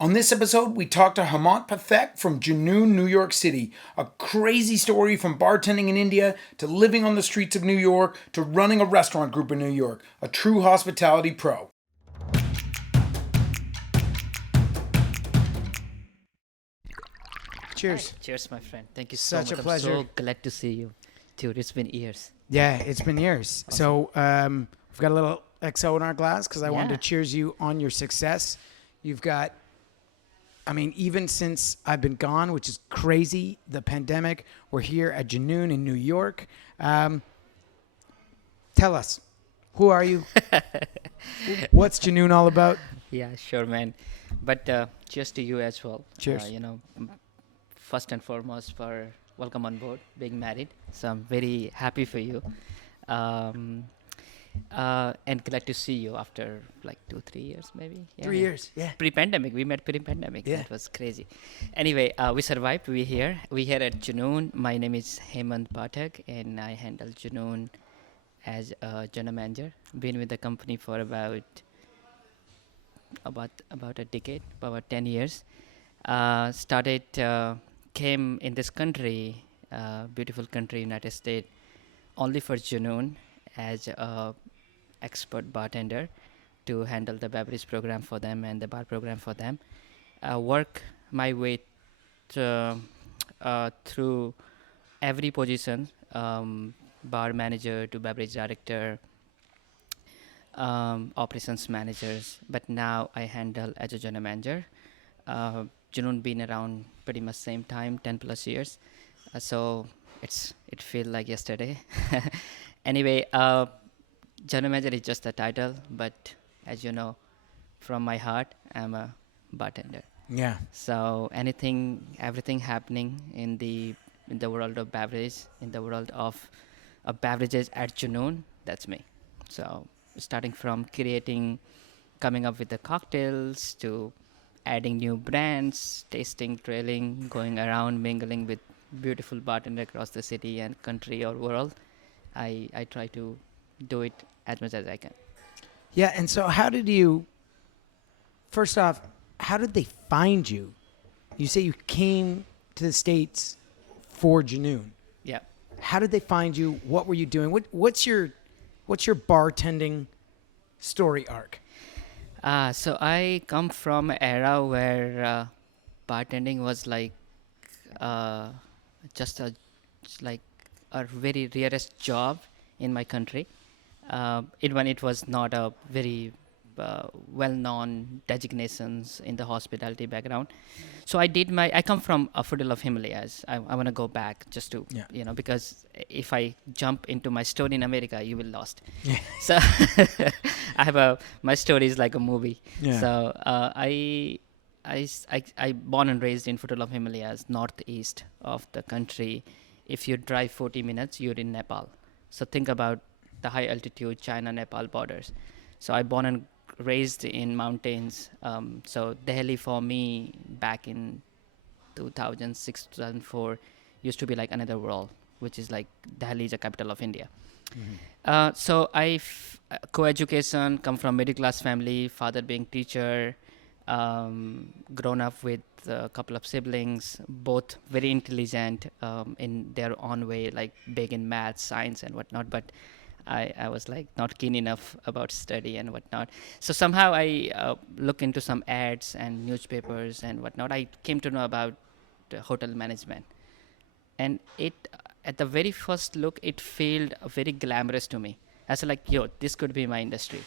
On this episode, we talked to Hemant Pathak from Junoon, New York City. A crazy story from bartending in India to living on the streets of New York to running a restaurant group in New York. A true hospitality pro. Cheers. Hi. Cheers, my friend. Thank you Such so a much. pleasure. I'm so glad to see you. Dude, it's been years. Yeah, it's been years. Awesome. So we've got a little XO in our glass because I wanted to Yeah. cheers you on your success. You've got, even since I've been gone, which is crazy, the pandemic, we're here at Junoon in New York. Tell us, who are you? What's Junoon all about? Yeah, sure, man. But cheers to you as well. Cheers. First and foremost, for welcome on board, being married. So I'm very happy for you. And glad to see you after like 2-3 years, maybe. Yeah, 3 years, yeah. Pre-pandemic, we met pre-pandemic. Yeah. That was crazy. Anyway, we survived. We're here. We're here at Junoon. My name is Hemant Pathak, and I handle Junoon as a general manager. Been with the company for about a decade, about 10 years. Came in this country, beautiful country, United States, only for Junoon as a expert bartender to handle the beverage program for them and the bar program for them. Work my way through every position, bar manager to beverage director, operations managers, but now I handle as a general manager. Junoon been around pretty much same time, 10 plus years. So it feel like yesterday. Anyway, general manager is just a title, but as you know, from my heart, I'm a bartender. Yeah. So everything happening in the world of beverage, in the world of beverages at Junoon, that's me. So starting from coming up with the cocktails to adding new brands, tasting, trailing, going around, mingling with beautiful bartender across the city and country or world. I try to do it as much as I can. Yeah, and so first off, how did they find you? You say you came to the States for Junoon. Yeah. How did they find you? What were you doing? What's your bartending story arc? So I come from an era where bartending was like uh, just like a very rarest job in my country. When it was not a very well-known designations in the hospitality background. So I come from a foothills of Himalayas. I want to go back just to, Yeah. because if I jump into my story in America, you will lost. Yeah. So my story is like a movie. Yeah. So I born and raised in foothills of Himalayas, northeast of the country. If you drive 40 minutes, you're in Nepal. So think about the high altitude China-Nepal borders. So I born and raised in mountains. So Delhi for me back in 2006, 2004 used to be like another world, which is like Delhi is the capital of India. So co-education, come from middle class family, father being teacher, grown up with a couple of siblings, both very intelligent in their own way, like big in math, science and whatnot. But I was like not keen enough about study and whatnot. So somehow I look into some ads and newspapers and whatnot. I came to know about hotel management, and at the very first look, it felt very glamorous to me. I was like, yo, this could be my industry.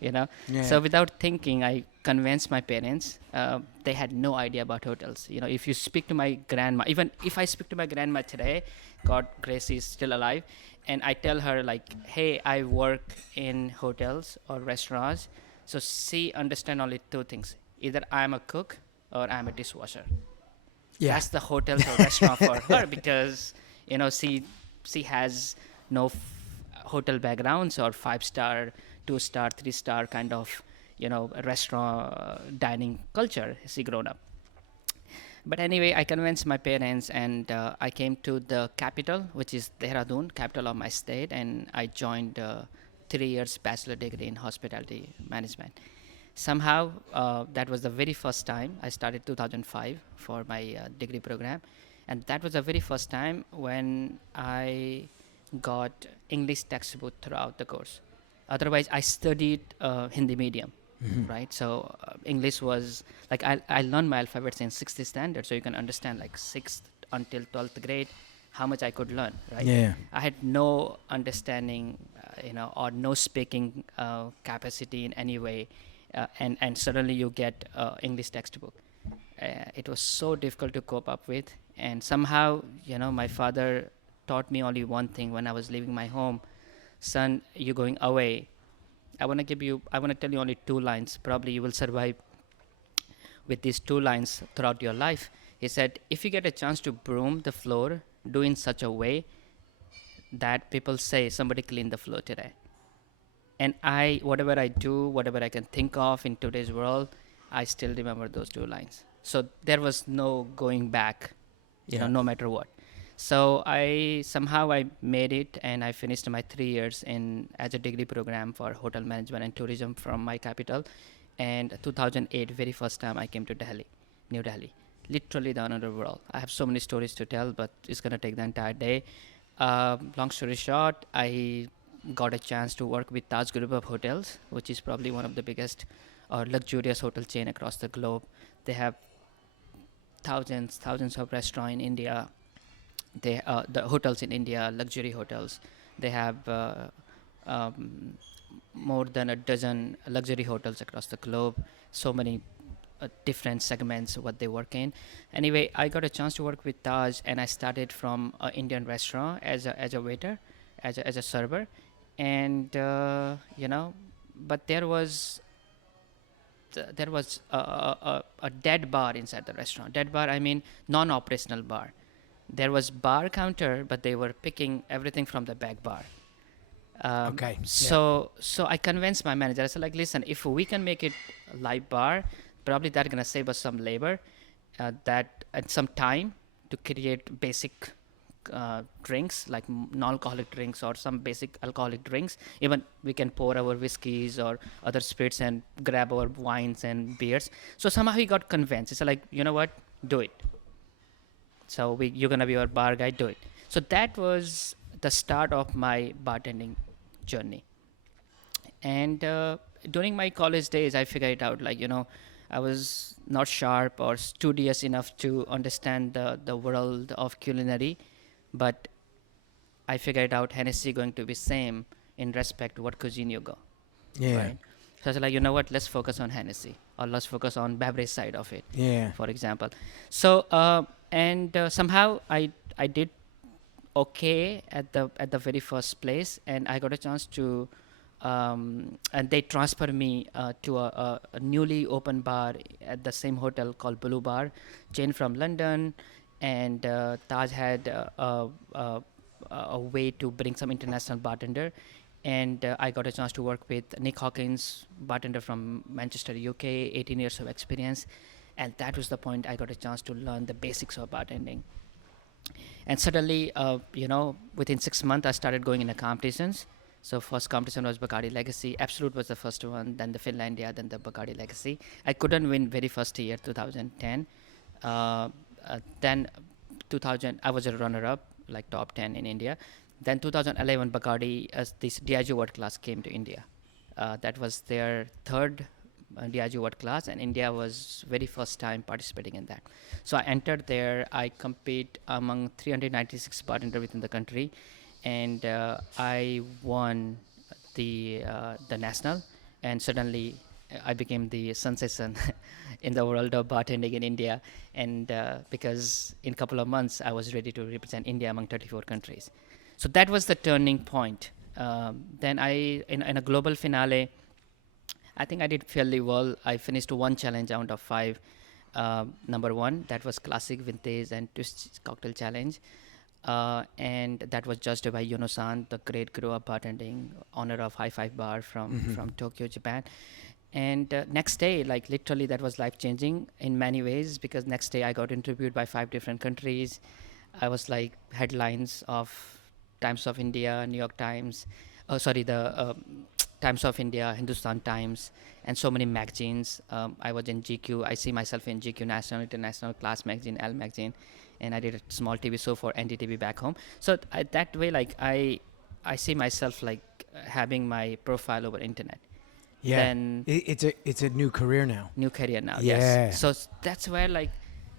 Yeah. So without thinking, I convinced my parents. They had no idea about hotels. If you speak to my grandma, even if I speak to my grandma today, God grace, is still alive, and I tell her like, hey, I work in hotels or restaurants, so she understand only two things: either I'm a cook or I'm a dishwasher. Yeah. That's the hotels or restaurant for her, because she has no hotel backgrounds or 5-star, 2-star, 3-star kind of restaurant dining culture she grown up. But anyway, I convinced my parents, and I came to the capital, which is Dehradun, capital of my state, and I joined 3 years bachelor degree in hospitality management. Somehow, that was the very first time I started 2005 for my degree program, and that was the very first time when I got English textbook throughout the course. Otherwise, I studied Hindi medium, right? So English was like I learned my alphabets in sixth standard, so you can understand like sixth until 12th grade how much I could learn, right? Yeah. I had no understanding, or no speaking capacity in any way, and suddenly you get English textbook. It was so difficult to cope up with, and somehow, my father taught me only one thing when I was leaving my home. Son, you're going away. I want to tell you only two lines. Probably you will survive with these two lines throughout your life. He said, if you get a chance to broom the floor, do in such a way that people say somebody cleaned the floor today. And whatever I do, whatever I can think of in today's world, I still remember those two lines. So there was no going back, Yeah. no matter what. So I made it, and I finished my 3 years in as a degree program for hotel management and tourism from my capital. And 2008, very first time I came to Delhi, New Delhi, literally the another world. I have so many stories to tell, but it's gonna take the entire day. Long story short, I got a chance to work with Taj Group of Hotels, which is probably one of the biggest or luxurious hotel chain across the globe. They have thousands of restaurants in India. The hotels in India, luxury hotels. They have more than a dozen luxury hotels across the globe. So many different segments what they work in. Anyway, I got a chance to work with Taj, and I started from an Indian restaurant as a waiter, as a server, and but there was a dead bar inside the restaurant. Dead bar, I mean non-operational bar. There was bar counter, but they were picking everything from the back bar. Okay. So I convinced my manager. I said, like, listen, if we can make it a live bar, probably that's gonna save us some labor, that and some time to create basic drinks like non-alcoholic drinks or some basic alcoholic drinks. Even we can pour our whiskeys or other spirits and grab our wines and beers. So somehow he got convinced. He said, like, you know what, do it. So you're gonna be our bar guy, do it. So that was the start of my bartending journey. And during my college days, I figured it out, like, I was not sharp or studious enough to understand the world of culinary, but I figured out Hennessy going to be same in respect to what cuisine you go, Yeah. right? So I was like, you know what, let's focus on Hennessy, or let's focus on beverage side of it, Yeah. for example. So somehow I did okay at the very first place, and I got a chance to and they transferred me to a newly open bar at the same hotel called Blue Bar, chain from London. And Taj had a way to bring some international bartender, and I got a chance to work with Nick Hawkins, bartender from Manchester, UK, 18 years of experience. And that was the point I got a chance to learn the basics of bartending. And suddenly, within 6 months, I started going in the competitions. So first competition was Bacardi Legacy. Absolute was the first one, then the Finlandia, then the Bacardi Legacy. I couldn't win very first year, 2010. Then 2000, I was a runner-up, like top 10 in India. Then 2011, Bacardi, this Diageo World Class came to India. That was their third Diageo World Class, and India was very first time participating in that. So I entered there. I compete among 396 bartenders within the country, and I won the national, and suddenly I became the sensation in the world of bartending in India. And because in a couple of months I was ready to represent India among 34 countries. So that was the turning point. Then in a global finale, I think I did fairly well. I finished one challenge out of five. Number one, that was classic vintage and twist cocktail challenge. And that was judged by Yuno-san, the great guru of bartending, owner of High Five Bar from Tokyo, Japan. And next day, like literally, that was life changing in many ways, because next day I got interviewed by 5 different countries. I was like headlines of Times of India, New York Times, the Times of India, Hindustan Times, and so many magazines. I was in GQ. I see myself in GQ National, International, Class Magazine, L Magazine, and I did a small TV show for NDTV back home. So that way, like I see myself like having my profile over internet. Yeah. Then It's a new career now. new career now. Yeah. Yes. So that's where like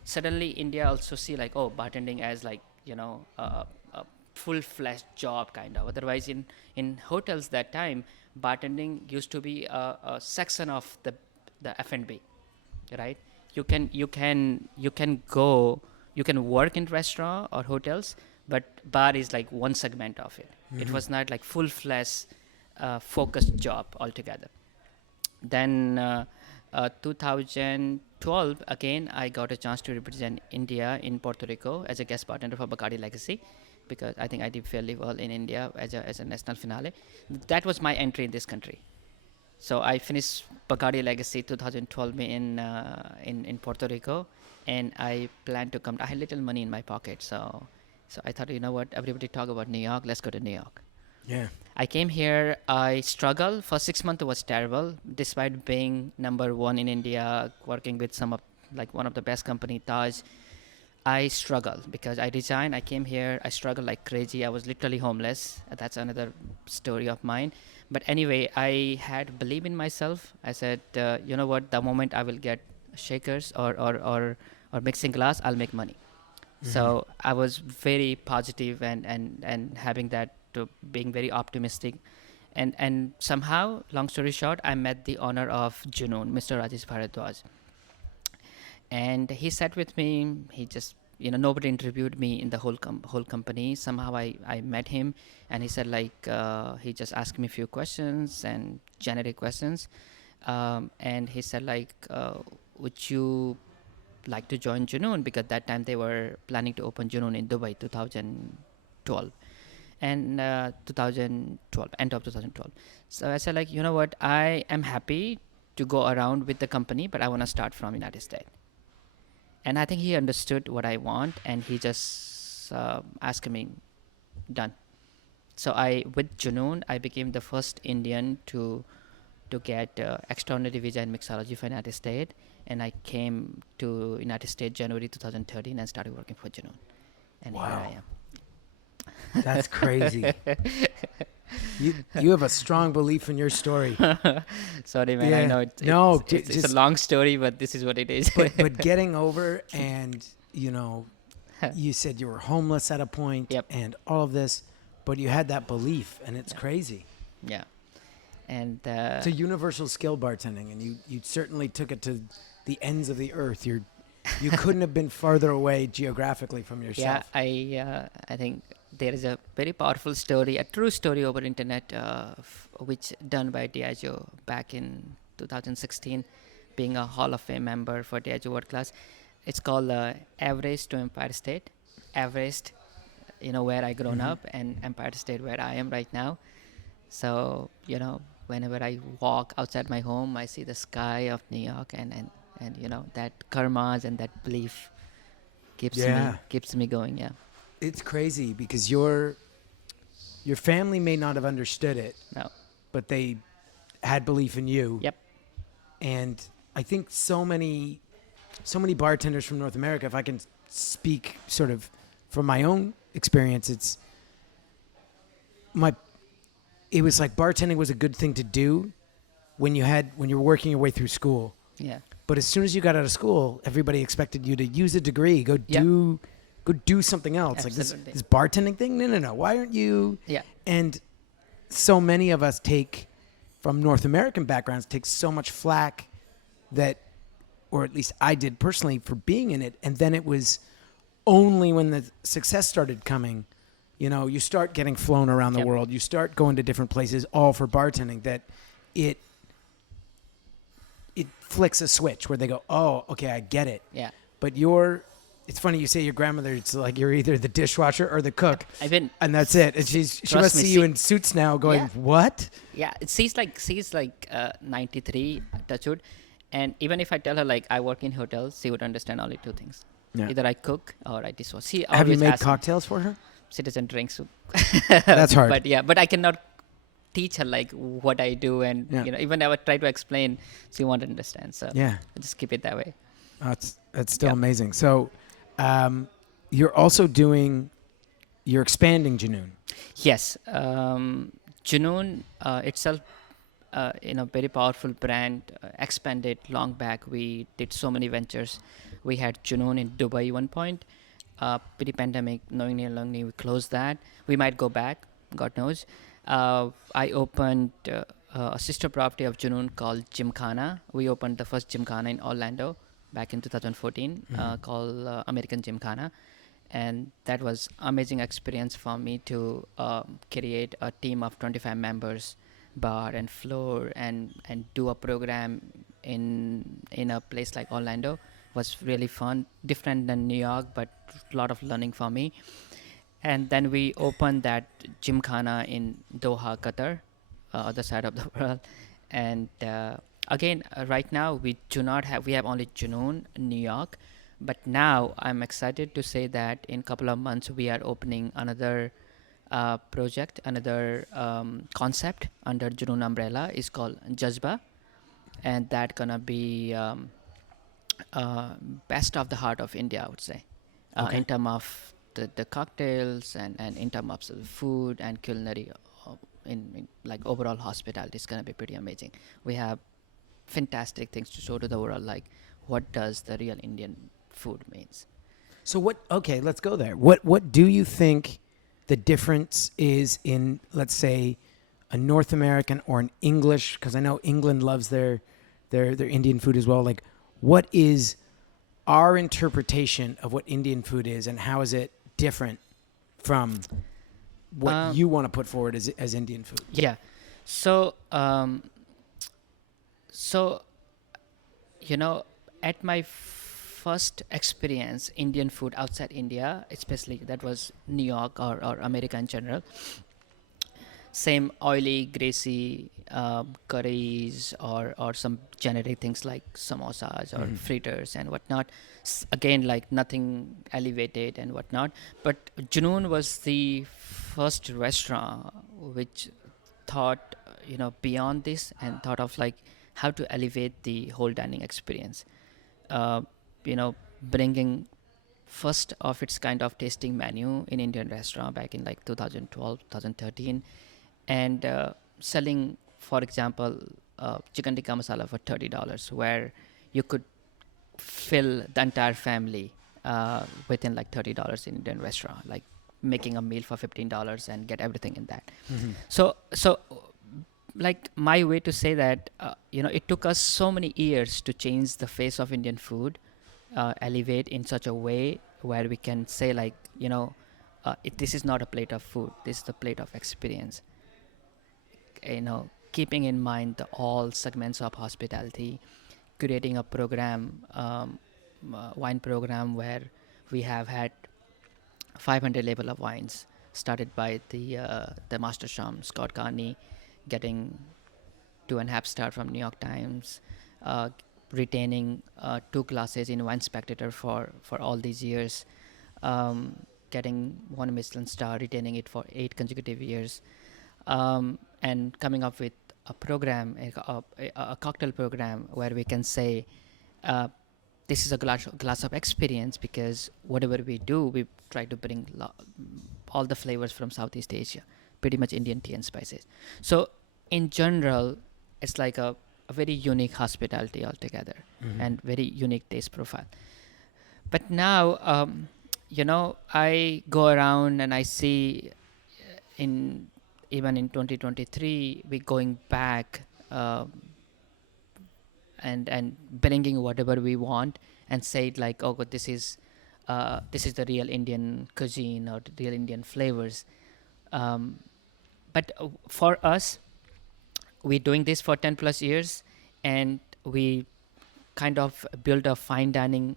suddenly India also see like, oh, bartending as like, a full-fledged job kind of. Otherwise in hotels that time, bartending used to be a section of the F&B, right? You can work in restaurant or hotels, but bar is like one segment of it. It was not like full-fledged focused job altogether. Then 2012 again I got a chance to represent India in Puerto Rico as a guest bartender for Bacardi Legacy, because I think I did fairly well in India as a national finale. That was my entry in this country. So I finished Bacardi Legacy 2012 in Puerto Rico, and I planned to come. I had little money in my pocket, so I thought, you know what, everybody talk about New York, let's go to New York. Yeah. I came here, I struggled. For 6 months it was terrible, despite being number one in India, working with one of the best company, Taj. I struggled because I resigned, I came here, I struggled like crazy. I was literally homeless. That's another story of mine. But anyway, I had believe in myself. I said, you know what, the moment I will get shakers or mixing glass, I'll make money. So I was very positive and having that, to being very optimistic, and somehow, long story short, I met the owner of Junoon, Mr. Rajesh Bharadwaj, and he sat with me. He just, nobody interviewed me in the whole company. Somehow I met him, and he said like, he just asked me a few questions and generic questions, and he said like, would you like to join Junoon? Because that time they were planning to open Junoon in Dubai, 2012. And 2012, end of 2012. So I said like, you know what, I am happy to go around with the company, but I want to start from United States. And I think he understood what I want, and he just asked me, done. So with Junoon, I became the first Indian to get extraordinary visa in mixology for United States, and I came to United States January 2013 and started working for Junoon. And Wow. here I am. That's crazy. You have a strong belief in your story. Sorry, man. Yeah. I know it's just- a long story, but this is what it is. but getting over, and you said you were homeless at a point. Yep. And all of this, but you had that belief, and it's crazy. Yeah. And It's a universal skill, bartending, and you certainly took it to the ends of the earth. You couldn't have been farther away geographically from yourself. yeah, I think there is a very powerful story, a true story over internet, which done by Diageo back in 2016, being a Hall of Fame member for Diageo World Class. It's called Everest to Empire State. Everest, where I grown up, and Empire State where I am right now. So, whenever I walk outside my home, I see the sky of New York, and that karmas and that belief keeps me going. Yeah. It's crazy because your family may not have understood it, No. but they had belief in you. Yep. And I think so many bartenders from North America, if I can speak sort of from my own experience, it was like bartending was a good thing to do when you were working your way through school. Yeah. But as soon as you got out of school, everybody expected you to use a degree, go do something else. Absolutely. Like this bartending thing. No. Why aren't you? Yeah. And so many of us from North American backgrounds, take so much flack that, or at least I did personally, for being in it. And then it was only when the success started coming, you start getting flown around the world. You start going to different places, all for bartending, that it flicks a switch where they go, oh, okay, I get it. Yeah. But it's funny you say your grandmother, it's like you're either the dishwasher or the cook. And that's it. And she must see you in suits now going, what? Yeah, she's like 93, touchwood. And even if I tell her like I work in hotels, she would understand only two things. Yeah. Either I cook or I dishwash. Have you made cocktails for her? She doesn't drink, so That's hard. But I cannot teach her like what I do, and Yeah. even I would try to explain, she won't understand. So Yeah. I just keep it that way. That's still Yep. amazing. So, you're also you're expanding Junoon. Yes, Junoon itself, very powerful brand, expanded long back. We did so many ventures. We had Junoon in Dubai one point. Pre-pandemic, knowingly or unknowingly, we closed that. We might go back, God knows. I opened a sister property of Junoon called Gymkhana. We opened the first Gymkhana in Orlando back in 2014, called American Gymkhana, and that was amazing experience for me to create a team of 25 members, bar and floor, and do a program in a place like Orlando. Was really fun, different than New York, but a lot of learning for me. And then we opened that gymkhana in Doha, Qatar, other side of the world. And again, right now we have only Junoon, New York. But now I'm excited to say that in a couple of months we are opening another project, another concept under Junoon umbrella is called Jazba, and that gonna be uh, best of the heart of India, I would say, Okay. in terms of the cocktails and in terms of food and culinary. In like overall hospitality is gonna be pretty amazing. We have fantastic things to show to the world, like what does the real Indian food means. So what? Okay, let's go there. What do you think the difference is in, let's say, a North American or an English? Because I know England loves their Indian food as well. Like, what is our interpretation of what Indian food is, and how is it different from what Um, you want to put forward as Indian food? Yeah. So, so at my first experience Indian food outside India, especially that was New York or America in general, same oily, greasy curries or some generic things like samosas or fritters and whatnot. Again, like nothing elevated and whatnot. But Junoon was the first restaurant which thought, beyond this and thought of like how to elevate the whole dining experience. Uh, Bringing first of its kind of tasting menu in Indian restaurant back in like 2012, 2013, and selling, for example, chicken tikka masala for $30, where you could fill the entire family within like $30 in Indian restaurant, like making a meal for $15 and get everything in that. So like my way to say that, it took us so many years to change the face of Indian food, elevate in such a way where we can say like, this is not a plate of food, this is a plate of experience. Keeping in mind the all segments of hospitality, creating a program, wine program where we have had 500 label of wines, started by the master sham Scott Carney, getting 2.5 star from New York Times, uh, retaining 2 classes in Wine Spectator for all these years, getting 1 Michelin star, retaining it for 8 consecutive years, and coming up with a program, a cocktail program where we can say, this is a glass of experience, because whatever we do, we try to bring all the flavors from Southeast Asia, pretty much Indian tea and spices. So in general, it's like a very unique hospitality altogether, and very unique taste profile. But now, I go around and I see in even in 2023 we going back, and bringing whatever we want and say it like, oh God, this is the real Indian cuisine or the real Indian flavors. But for us, we're doing this for 10 plus years, and we kind of build a fine dining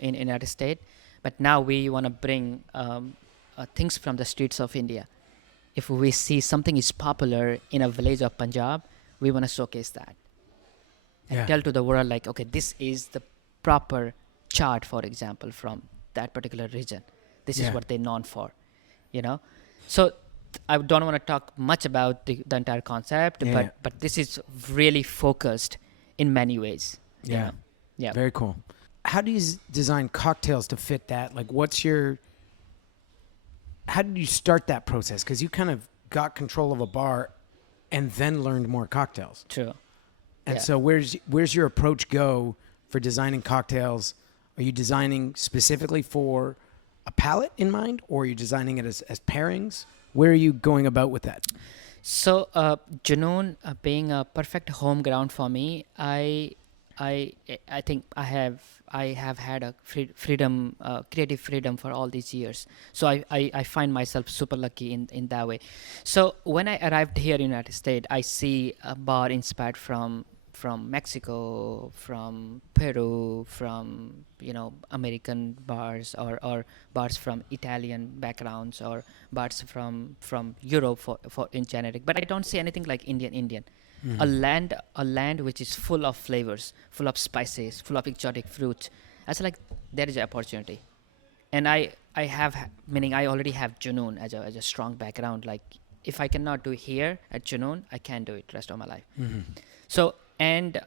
in United States. But now we want to bring things from the streets of India. If we see something is popular in a village of Punjab, we want to showcase that and Yeah. tell to the world like, okay, this is the proper chart, for example, from that particular region. This is Yeah. what they're known for, you know. So I don't want to talk much about the entire concept, Yeah. but this is really focused in many ways. you Yeah. know. Yeah. Very cool. How do you design cocktails to fit that? Like, how did you start that process? Because you kind of got control of a bar and then learned more cocktails. True. And Yeah. so where's your approach go for designing cocktails? Are you designing specifically for a palate in mind, or are you designing it as pairings? Where are you going about with that? So, Junoon being a perfect home ground for me, I, I think I have had a freedom, creative freedom for all these years. So I find myself super lucky in that way. So when I arrived here in United States, I see a bar inspired from Mexico, from Peru, from American bars, or bars from Italian backgrounds, or bars from Europe for in generic. But I don't see anything like Indian. A land which is full of flavors, full of spices, full of exotic fruits. I feel like there is an opportunity, and meaning I already have Junoon as a strong background. Like, if I cannot do here at Junoon, I can do it rest of my life. So, and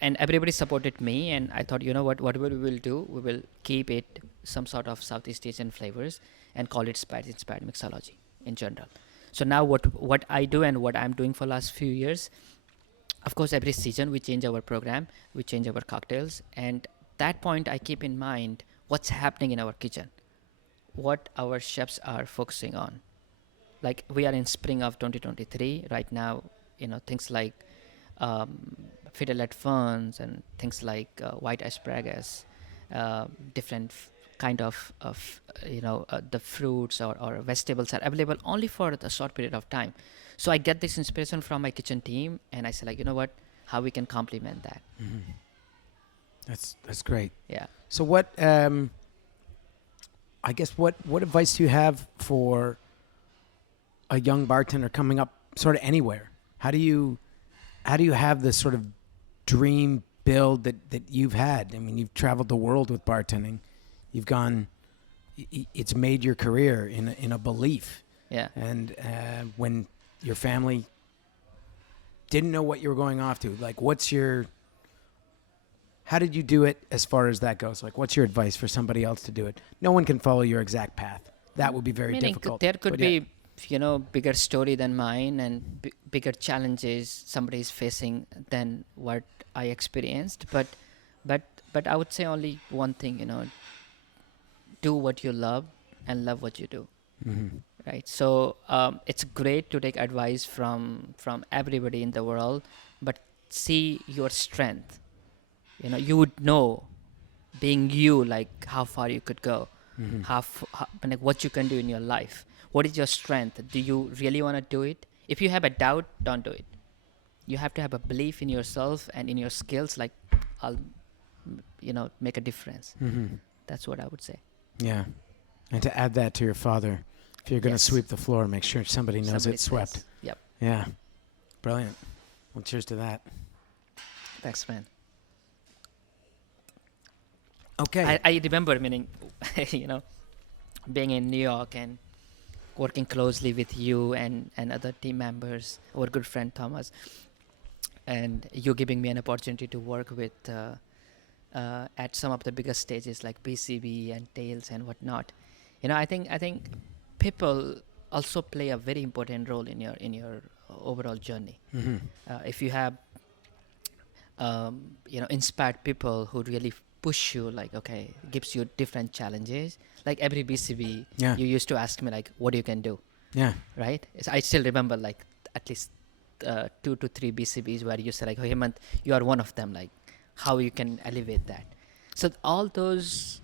everybody supported me, and I thought, whatever we will do, we will keep it some sort of Southeast Asian flavors and call it spice inspired mixology in general. So now what I do and what I'm doing for last few years, of course, every season we change our program, we change our cocktails, and that point I keep in mind what's happening in our kitchen, what our chefs are focusing on. Like, we are in spring of 2023 right now. Things like fiddle-head ferns and things like white asparagus, different kind of the fruits or vegetables are available only for a short period of time. So I get this inspiration from my kitchen team, and I say, like, how we can complement that. That's great. Yeah. So what I guess what advice do you have for a young bartender coming up sort of anywhere? How do you have this sort of dream build that you've had? I mean, you've traveled the world with bartending. You've gone. It's made your career in a belief. Yeah. And when your family didn't know what you were going off to, like, how did you do it as far as that goes? Like, what's your advice for somebody else to do it? No one can follow your exact path. That would be very Meaning difficult. there could But be, bigger story than mine, and bigger challenges somebody is facing than what I experienced. But I would say only one thing, do what you love and love what you do. Right. So it's great to take advice from everybody in the world, but see your strength. You would know, being you, like how far you could go, like what you can do in your life. What is your strength? Do you really want to do it? If you have a doubt, don't do it. You have to have a belief in yourself and in your skills. Like, I'll, make a difference. That's what I would say. Yeah. And to add that to your father, if you're going to Yes. sweep the floor, make sure somebody knows Somebody it's swept. says. Yep. Yeah. Brilliant. Well, cheers to that. Thanks, man. Okay. I remember, meaning, being in New York and working closely with you and other team members, our good friend Thomas, and you giving me an opportunity to work with at some of the biggest stages like BCB and Tails and whatnot. I think people also play a very important role in your overall journey. If you have inspired people who really push you, like, okay, gives you different challenges. Like every BCB, Yeah. you used to ask me, like, what you can do, Yeah. right? I still remember, like, at least 2 to 3 BCBs where you said, like, oh, Hemant, you are one of them, like, how you can elevate that. So all those,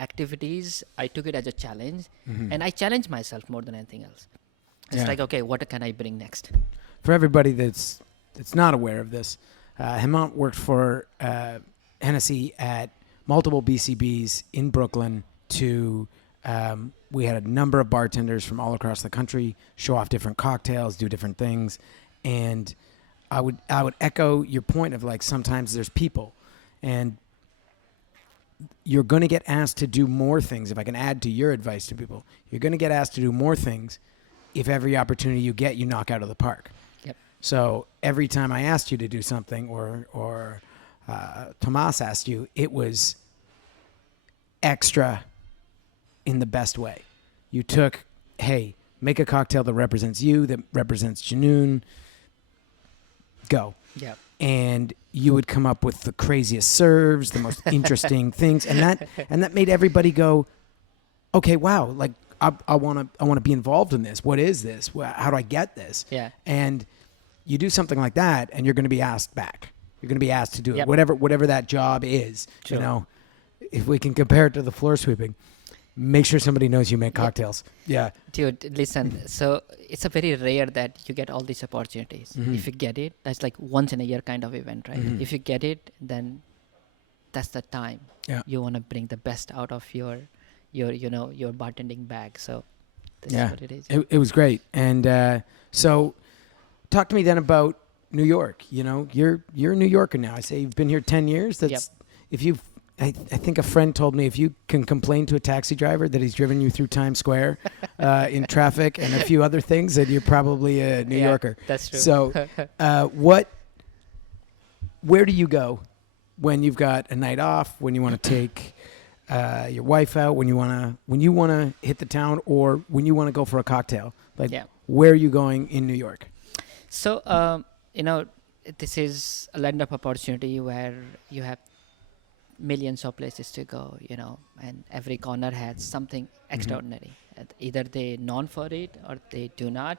activities, I took it as a challenge, and I challenged myself more than anything else. It's Yeah. like, okay, what can I bring next? For everybody that's not aware of this, Hemant worked for Hennessy at multiple BCBs in Brooklyn. We had a number of bartenders from all across the country show off different cocktails, do different things, and I would echo your point of, like, sometimes there's people, and you're going to get asked to do more things. If I can add to your advice to people, you're going to get asked to do more things if every opportunity you get, you knock out of the park. Yep. So every time I asked you to do something, or Tomas asked you, it was extra in the best way. You took, hey, make a cocktail that represents you, that represents Junoon. Go. Yeah. And you would come up with the craziest serves, the most interesting things, and that made everybody go, okay, wow, like I want to be involved in this. What is this? How do I get this? Yeah. And you do something like that, and you're going to be asked back. You're going to be asked to do it, Yep. whatever that job is. Sure. You know, if we can compare it to the floor sweeping, make sure somebody knows you make cocktails. Yeah. Dude, listen. So it's a very rare that you get all these opportunities. Mhm. If you get it, that's like once in a year kind of event, right? Mhm. If you get it, then that's the time. Yeah. You want to bring the best out of your bartending bag. So this Yeah. is what it is. It was great. And so talk to me then about New York. You know, you're a New Yorker now. I say you've been here 10 years. That's if you've I think a friend told me if you can complain to a taxi driver that he's driven you through Times Square in traffic and a few other things, then you're probably a New Yorker. That's true. So where do you go when you've got a night off, when you want to take your wife out, when you want to hit the town, or when you want to go for a cocktail? Like, where are you going in New York? So, this is a land of opportunity where you have millions of places to go, and every corner has something extraordinary. Either they known for it or they do not,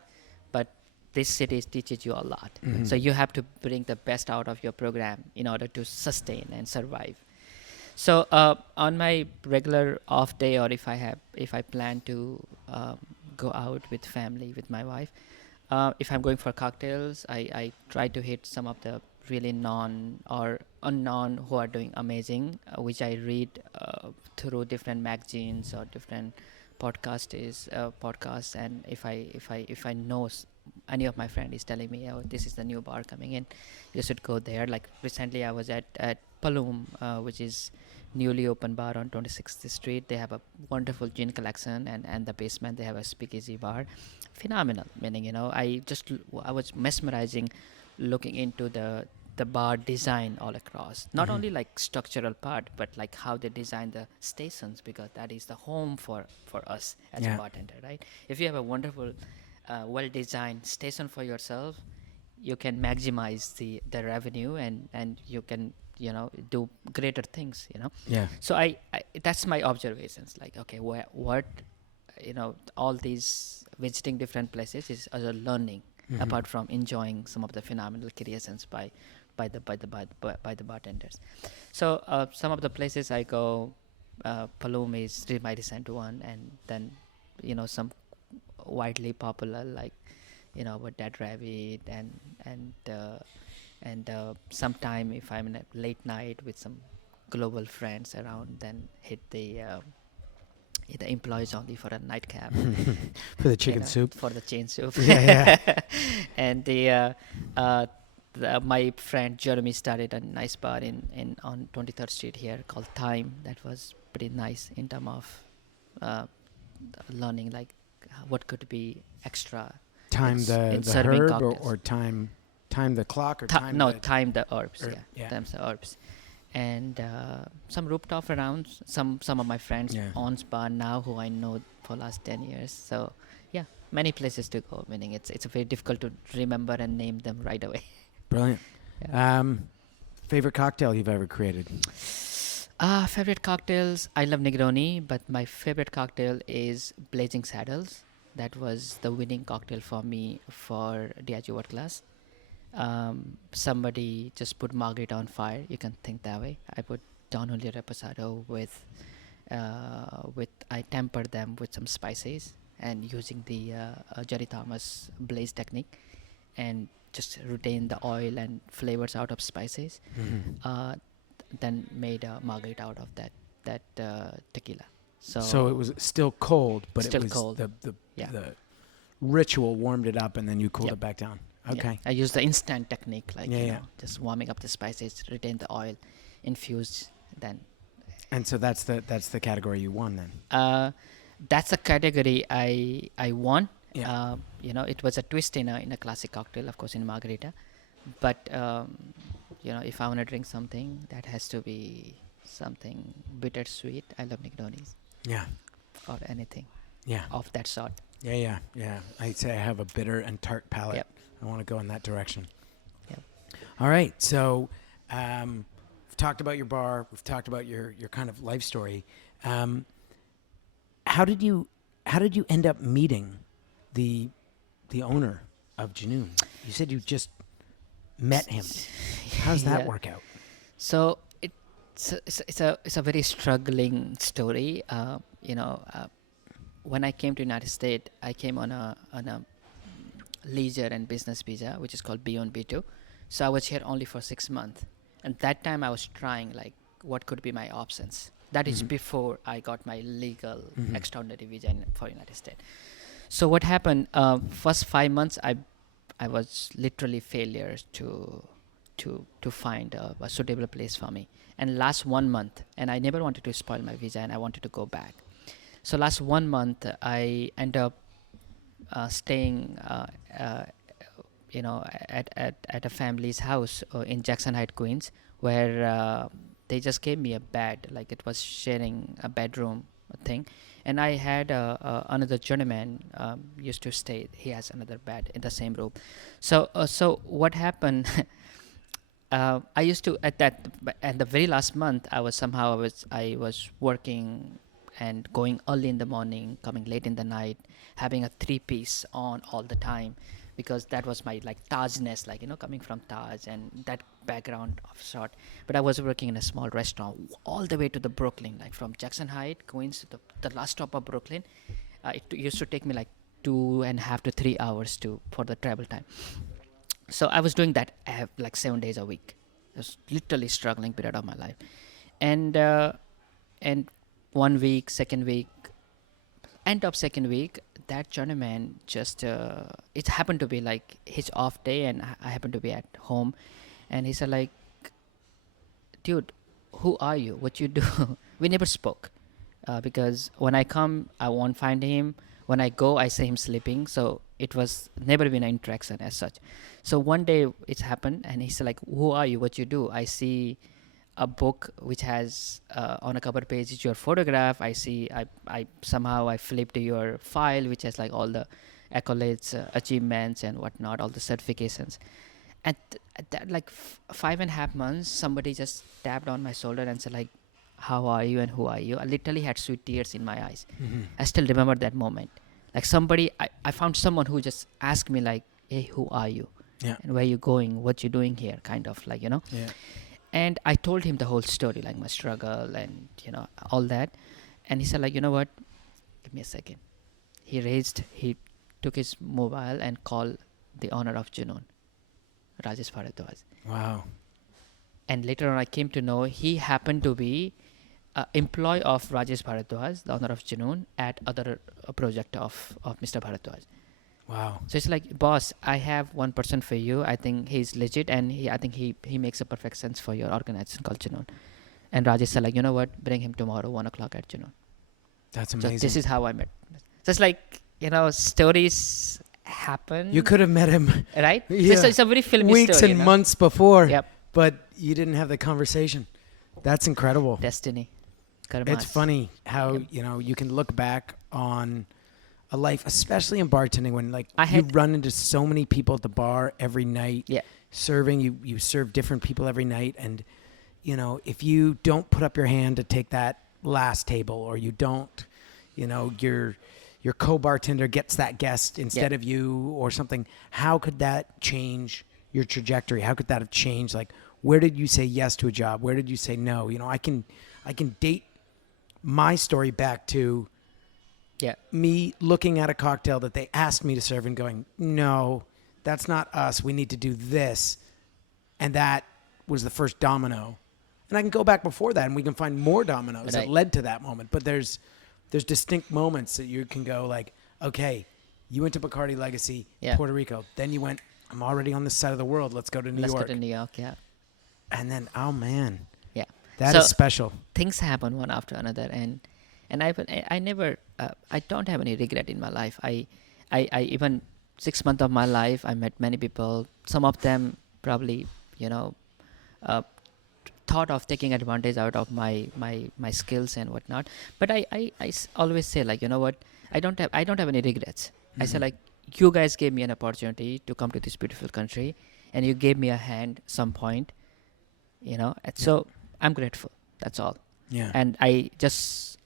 but this city teaches you a lot. So you have to bring the best out of your program in order to sustain and survive. So on my regular off day, or if I plan to go out with family, with my wife, if I'm going for cocktails, I try to hit some of the really known or unknown who are doing amazing, which I read through different magazines or different podcasts. And if I know any of my friend is telling me, oh, this is the new bar coming in, you should go there. Like recently I was at Palom, which is newly opened bar on 26th Street. They have a wonderful gin collection, and the basement they have a speakeasy bar. Phenomenal. Meaning, I was mesmerizing looking into the bar design all across. Not only like structural part, but like how they design the stations, because that is the home for us as a bartender, right? If you have a wonderful, well-designed station for yourself, you can maximize the revenue and you can do greater things. Yeah. So I that's my observations. Like, okay, what all these visiting different places is as a learning, apart from enjoying some of the phenomenal creations by the bartenders. So some of the places I go, Palom is my recent one, and then some widely popular like with Dead Rabbit and sometime if I'm in a late night with some global friends around, then hit the employees only for a nightcap. For the chicken soup. For the chain soup. Yeah. And my friend Jeremy started a nice bar in on 23rd Street here called Time. That was pretty nice in terms of learning like what could be extra. Time the herb or time the clock or time the herbs. Time the herbs. And some rooftop rounds. Some of my friends owns bar now who I know for last 10 years. So yeah, many places to go. Meaning it's very difficult to remember and name them right away. Brilliant. Favorite cocktail you've ever created? Favorite cocktails. I love Negroni, but my favorite cocktail is Blazing Saddles. That was the winning cocktail for me for Diageo World Class. Somebody just put margarita on fire. You can think that way. I put Don Julio Reposado with I tempered them with some spices and using the Jerry Thomas blaze technique, and just retain the oil and flavors out of spices. Then made a margarita out of that tequila. So it was still cold, but still it was cold. The ritual warmed it up and then you cooled it back down. Okay. Yeah. I used the instant technique, like just warming up the spices, retain the oil, infused, then. And so that's the category you won then. That's a category I won, Yeah. It was a twist in a classic cocktail, of course, in margarita. But if I want to drink something, that has to be something bittersweet. I love Negronis Yeah. or anything Yeah. of that sort. Yeah. I'd say I have a bitter and tart palate. Yep. I want to go in that direction. Yep. All right. So, we've talked about your bar. We've talked about your kind of life story. How did you end up meeting the owner of Junoon? You said you just met him. How does that Yeah. work out? So it's a very struggling story. When I came to United States, I came on a leisure and business visa, which is called B1 B2. So I was here only for 6 months, and that time I was trying like what could be my options. That is Mhm. before I got my legal Mhm. extraordinary visa for United States. So what happened? First 5 months, I was literally failure to find a suitable place for me. And last 1 month, and I never wanted to spoil my visa, and I wanted to go back. So last 1 month, I end up staying, at a family's house in Jackson Heights, Queens, where they just gave me a bed, like it was sharing a bedroom thing. And I had another journeyman used to stay. He has another bed in the same room. So what happened? I used to at the very last month I was working and going early in the morning, coming late in the night, having a 3-piece on all the time, because that was my like Tajness, like coming from Taj and that background of sort. But I was working in a small restaurant all the way to the Brooklyn, like from Jackson Heights, Queens, the last stop of Brooklyn. It used to take me like 2.5 to 3 hours for the travel time. So I was doing that like 7 days a week. It was literally struggling period of my life. And uh, and 1 week, second week, end of second week, that journeyman just it happened to be like his off day, and I happened to be at home, and he said like, dude, who are you, what you do? We never spoke, because when I come I won't find him, when I go I see him sleeping. So it was never been an interaction as such. So one day it's happened, and he said like, who are you, what you do? I see a book which has on a cover page is your photograph. I see I somehow I flipped your file which has like all the accolades, achievements and whatnot, all the certifications. At that like 5.5 months, somebody just tapped on my shoulder and said like, how are you and who are you? I literally had sweet tears in my eyes. Mm-hmm. I still remember that moment. Like somebody, I found someone who just asked me like, hey, who are you? Yeah. And where you going? What you doing here? Kind of like, Yeah. And I told him the whole story, like my struggle and, all that. And he said like, you know what? Give me a second. He took his mobile and called the owner of Junoon, Rajesh Bharadwaj. Wow. And later on I came to know he happened to be employee of Rajesh Bharadwaj, the owner of Junoon, at other project of Mr. Bharadwaj. Wow. So it's like, boss, I have one person for you. I think he's legit, and I think he makes a perfect sense for your organization called Junoon. And Rajesh said like, you know what? Bring him tomorrow, 1 o'clock at Junoon. That's So amazing. this is how I met. So it's like, stories happen. You could have met him right? Yeah. So it's a very filmy weeks story. and months before, Yep. but you didn't have the conversation. That's incredible. Destiny. Karma. It's funny how, Yep. you can look back on a life, especially in bartending, when like I you had- run into so many people at the bar every night. Yeah. Serving, you serve different people every night, and if you don't put up your hand to take that last table, or you don't, your co-bartender gets that guest instead of you or something, how could that change your trajectory? How could that have changed? Like, where did you say yes to a job? Where did you say no? I can date my story back to Yeah. me looking at a cocktail that they asked me to serve and going, no, that's not us. We need to do this. And that was the first domino. And I can go back before that and we can find more dominoes that Right. led to that moment. But there's distinct moments that you can go like, okay, you went to Bacardi Legacy, Yeah. Puerto Rico. Then you went, I'm already on this side of the world. Let's go to New Let's York. go to New York. Yeah. And then, oh man, Yeah. that is So- special. Things happen one after another, and I never I don't have any regret in my life. I I even 6 months of my life, I met many people. Some of them probably, you know, uh, thought of taking advantage out of my skills and whatnot. But always say, like, you know what, I don't have any regrets. I say, like, you guys gave me an opportunity to come to this beautiful country, and you gave me a hand some point, and so I'm grateful. That's all. Yeah. And I just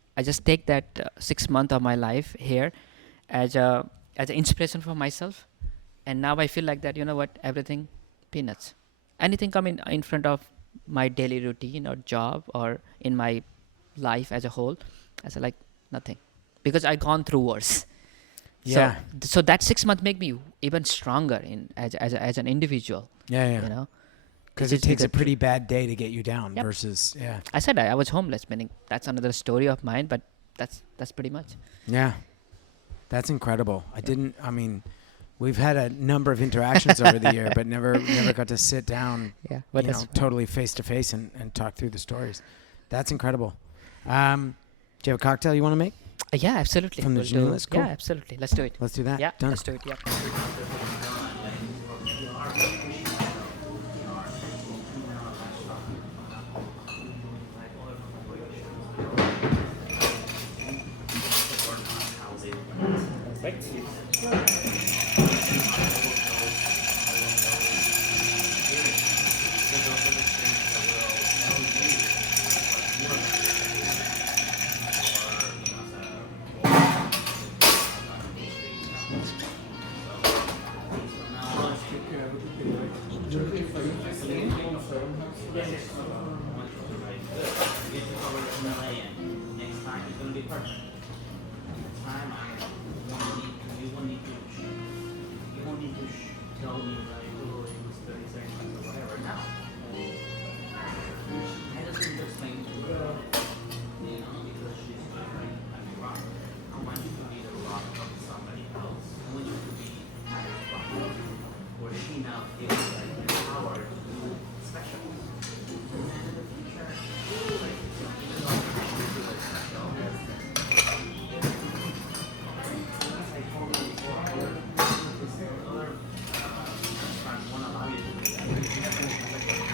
take that 6 months of my life here as an inspiration for myself. And now I feel like that, you know what, everything peanuts. Anything come in front of my daily routine or job or in my life as a whole, I say, like, nothing, because I gone through worse. Yeah. So that 6 months make me even stronger in as an individual. Yeah. You know, Because It's it takes a the pretty bad day to get you down Yep. versus, yeah. I said I was homeless, meaning that's another story of mine, but that's pretty much. Yeah. That's incredible. We've had a number of interactions over the year, but never got to sit down, Yeah, but totally face to face and talk through the stories. That's incredible. Do you have a cocktail you want to make? yeah, absolutely. From the We'll Junoon do- list? Cool. Yeah, absolutely. Let's do it. Let's do that. Yeah, Done. let's do it. Yeah.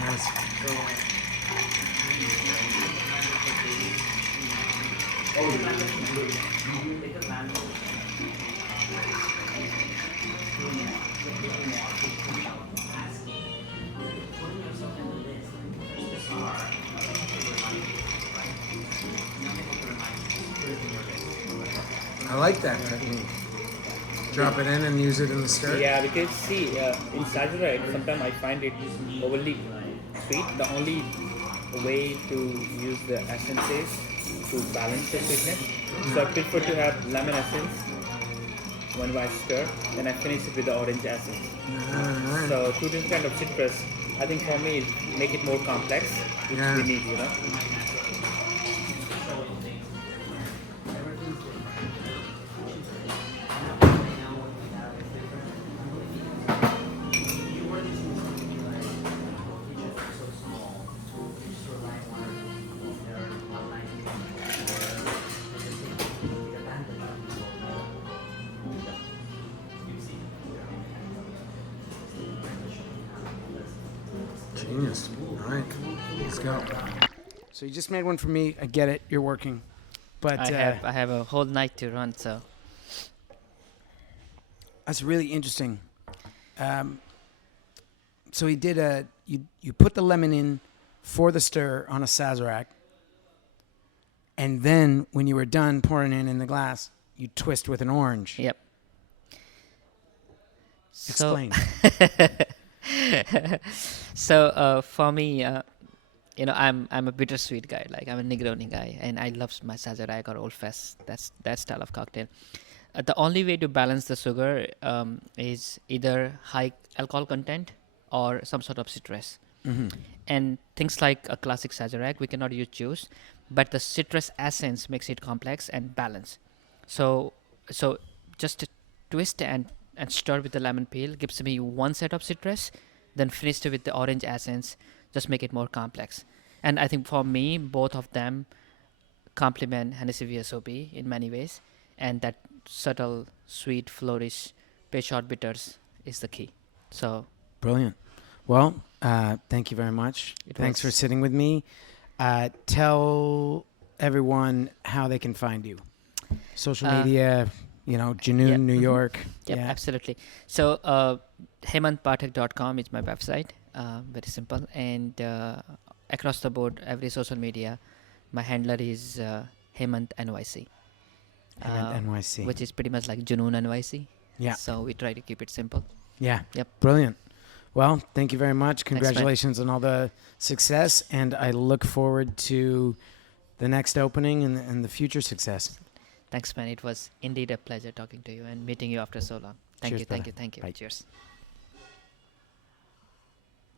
Nice. I like that technique. Drop it in and use it in the stir. Yeah, because see, in saturate, sometimes I find it overly sweet. The only way to use the essence is to balance the sweetness. So I prefer to have lemon essence when I stir, then I finish it with the orange essence. Alright. So two different kind of citrus. I think for me, make it more complex, which Yeah. we need, Genius. All right. Let's go. So you just made one for me. I get it. You're working. But I have a whole night to run, so that's really interesting. So he did you put the lemon in for the stir on a Sazerac. And then when you were done pouring it in the glass, you twist with an orange. yep. Explain. So for me, I'm a bittersweet guy. Like, I'm a Negroni guy, and I love my Sazerac or Old Fest. That's that style of cocktail. The only way to balance the sugar is either high alcohol content or some sort of citrus. Mm-hmm. And things like a classic Sazerac, we cannot use juice, but the citrus essence makes it complex and balanced. So just to twist and stir with the lemon peel gives me one set of citrus, then finished with the orange essence, just make it more complex. And I think for me, both of them complement Hennessy VSOP in many ways, and subtle, sweet, flourish, short bitters is the key. So Brilliant. Well, thank you very much. Thanks for was- sitting with me. Tell everyone how they can find you. Social media, Junoon, yeah, New mhm. York. Yep, Yeah. absolutely. So hemantpathak.com is my website. Very simple. And across the board, every social media, my handler is Hemant NYC, Hemant NYC. which is pretty much like Junoon NYC. Yeah. So we try to keep it simple. Yeah. Yep. Brilliant. Well, thank you very much. man. Congratulations on all the success, and I look forward to the next opening and the future success. Thanks, man. It was indeed a pleasure talking to you and meeting you after so long. Thank Cheers, you, thank brother. you, thank you. Bye. Cheers.